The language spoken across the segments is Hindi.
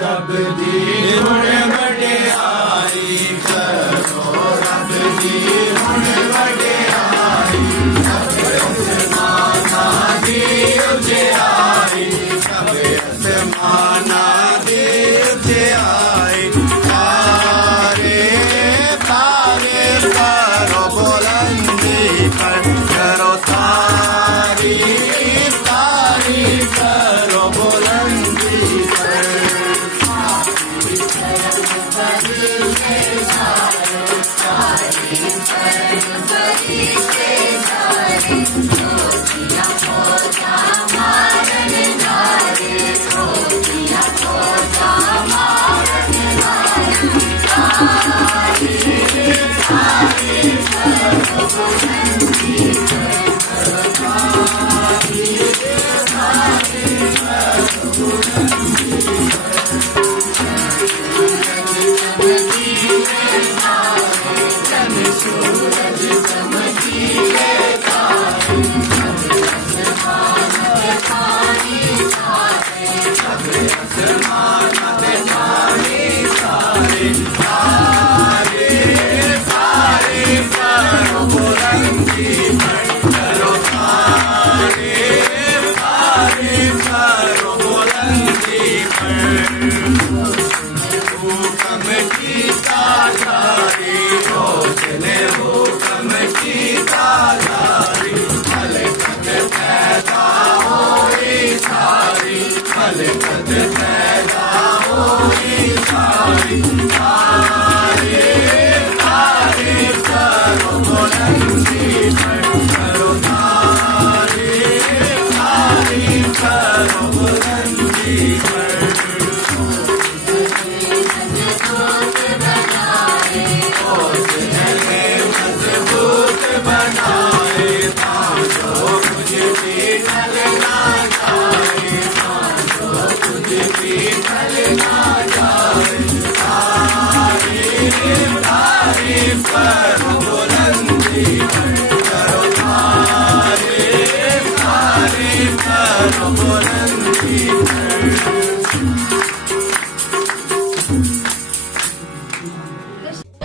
रब दी हुण वडियाई करो, रब दी हुण वडियाई, सब आसमाना दी उजियाई, सब आसमाना दी उजियाई। तारे तारे करो बुलंदी पर, करो तारीफ तारीफ करो बुलंदी पर।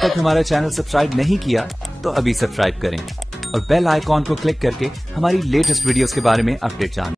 तक हमारा चैनल सब्सक्राइब नहीं किया तो अभी सब्सक्राइब करें और बेल आइकॉन को क्लिक करके हमारी लेटेस्ट वीडियोस के बारे में अपडेट जानें।